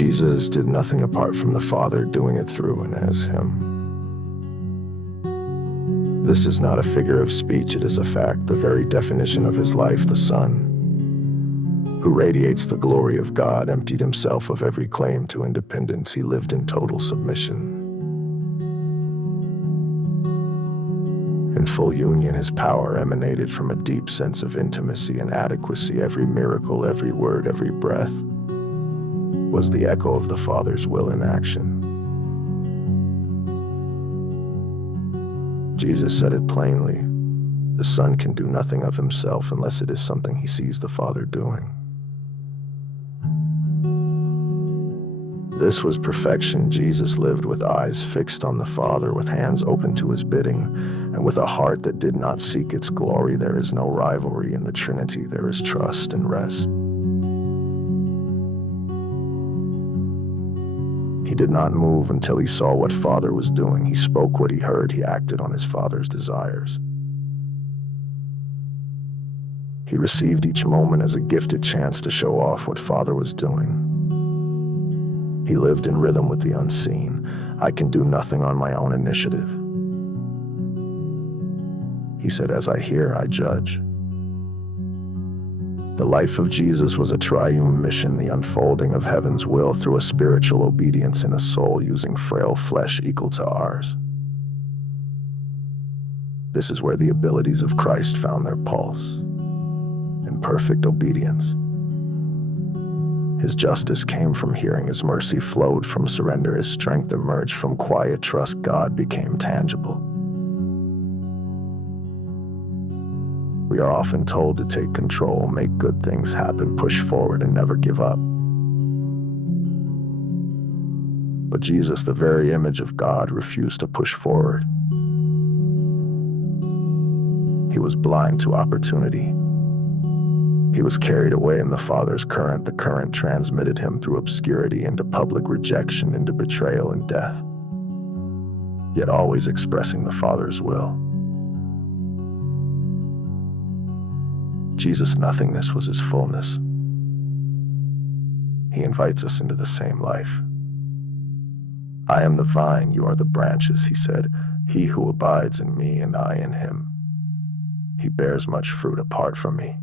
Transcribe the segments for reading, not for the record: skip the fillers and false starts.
Jesus did nothing apart from the Father doing it through and as him. This is not a figure of speech, it is a fact, the very definition of his life. The Son, who radiates the glory of God, emptied himself of every claim to independence. He lived in total submission. In full union, his power emanated from a deep sense of intimacy and adequacy. Every miracle, every word, every breath was the echo of the Father's will in action. Jesus said it plainly: the Son can do nothing of himself unless it is something he sees the Father doing. This was perfection. Jesus lived with eyes fixed on the Father, with hands open to his bidding, and with a heart that did not seek its glory. There is no rivalry in the Trinity. There is trust and rest. He did not move until he saw what Father was doing. He spoke what he heard. He acted on his Father's desires. He received each moment as a gifted chance to show off what Father was doing. He lived in rhythm with the unseen. I can do nothing on my own initiative. He said, as I hear, I judge. The life of Jesus was a triune mission, the unfolding of heaven's will through a spiritual obedience in a soul using frail flesh equal to ours. This is where the abilities of Christ found their pulse, in perfect obedience. His justice came from hearing, his mercy flowed from surrender, his strength emerged from quiet trust. God became tangible. We are often told to take control, make good things happen, push forward, and never give up. But Jesus, the very image of God, refused to push forward. He was blind to opportunity. He was carried away in the Father's current. The current transmitted him through obscurity into public rejection, into betrayal and death, yet always expressing the Father's will. Jesus' nothingness was his fullness. He invites us into the same life. I am the vine, you are the branches, he said. He who abides in me and I in him, he bears much fruit. Apart from me,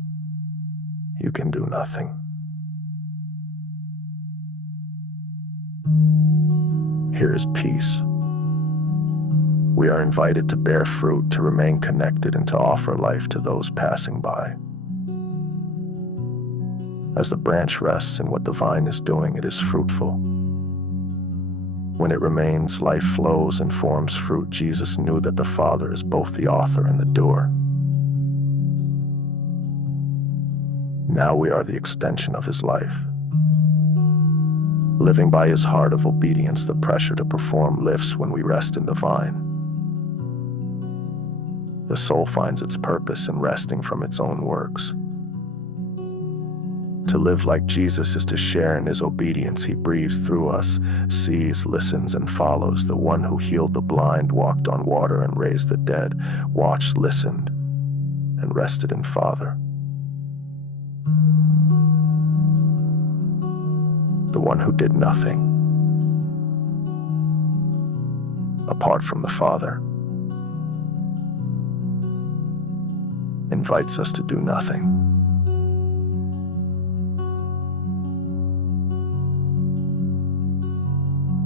you can do nothing. Here is peace. We are invited to bear fruit, to remain connected, and to offer life to those passing by. As the branch rests in what the vine is doing, it is fruitful. When it remains, life flows and forms fruit. Jesus knew that the Father is both the author and the doer. Now we are the extension of his life. Living by his heart of obedience, the pressure to perform lifts when we rest in the vine. The soul finds its purpose in resting from its own works. To live like Jesus is to share in his obedience. He breathes through us, sees, listens, and follows. The one who healed the blind, walked on water, and raised the dead, watched, listened, and rested in Father. The one who did nothing apart from the Father invites us to do nothing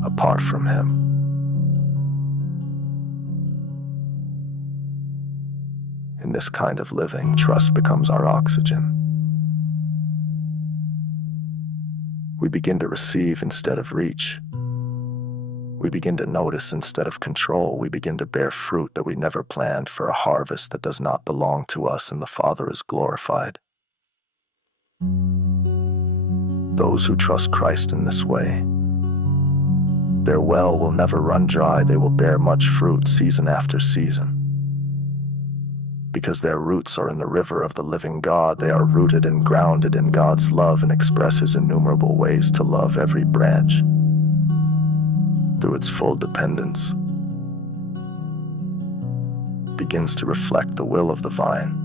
apart from him. In this kind of living, trust becomes our oxygen. We begin to receive instead of reach. We begin to notice instead of control. We begin to bear fruit that we never planned, for a harvest that does not belong to us, and the Father is glorified. Those who trust Christ in this way, their well will never run dry. They will bear much fruit season after season. Because their roots are in the river of the living God, they are rooted and grounded in God's love, and express his innumerable ways to love. Every branch, through its full dependence, begins to reflect the will of the vine.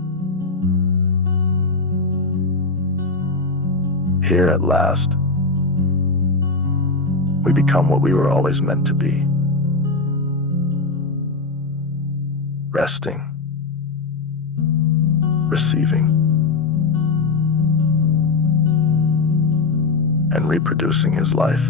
Here at last, We become what we were always meant to be. Resting, receiving, and reproducing his life.